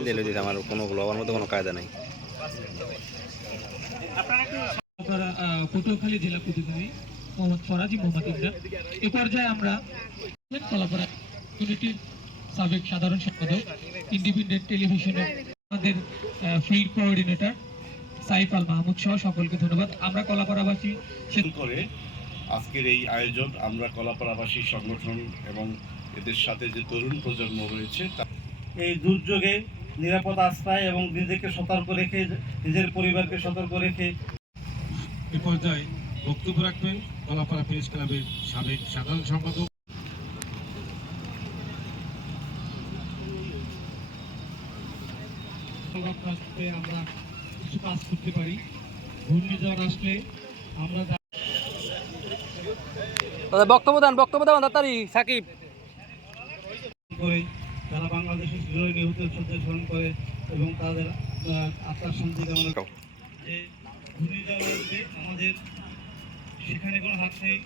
দিলে আমার কোনো আমার মধ্যে কোনো কায়দা নাই। আপনারা পটুয়াখালী জেলা প্রতিনিধি মোহাম্মদ ফরাজি মোহাম্মদ ইমরান। এ পর্যায়ে আমরা কলাপাড়া সাবেক সাধারণ সম্পাদক ইন্ডিপেন্ডেন্ট টেলিভিশনের আমাদের ফিল্ড কোঅর্ডিনেটর সাইফ আল মাহমুদ সহ সকলকে ধন্যবাদ। আমরা কলাপাড়াবাসী সে করে আজকের এই আয়োজন আমরা কলাপাড়াবাসী সংগঠন এবং এদের সাথে যে তরুণ প্রজন্ম রয়েছে তা- এই দুর্যোগে নিরাপদ আশ্রয় এবং নিজেকে সতর্ক রেখে নিজের পরিবারকে সতর্ক রেখে এ পর্যায়ে বক্তব্য রাখবেন কলাপাড়া প্রেস ক্লাবের সাবেক সাধারণ সম্পাদক। আমরা কিছু কাজ করতে পারি। ঘূর্ণিঝড় আসলে আমরা যা- বক্তব্য দেন বক্তব্য দেন তাড়াতাড়ি সাকিব। যারা বাংলাদেশের বিরোধী নিহতের শ্রদ্ধা স্মরণ করে এবং তাদের আত্মার শান্তি কামনা যে ঘূর্ণিঝড় আমাদের সেখানে কোনো হাত নেই।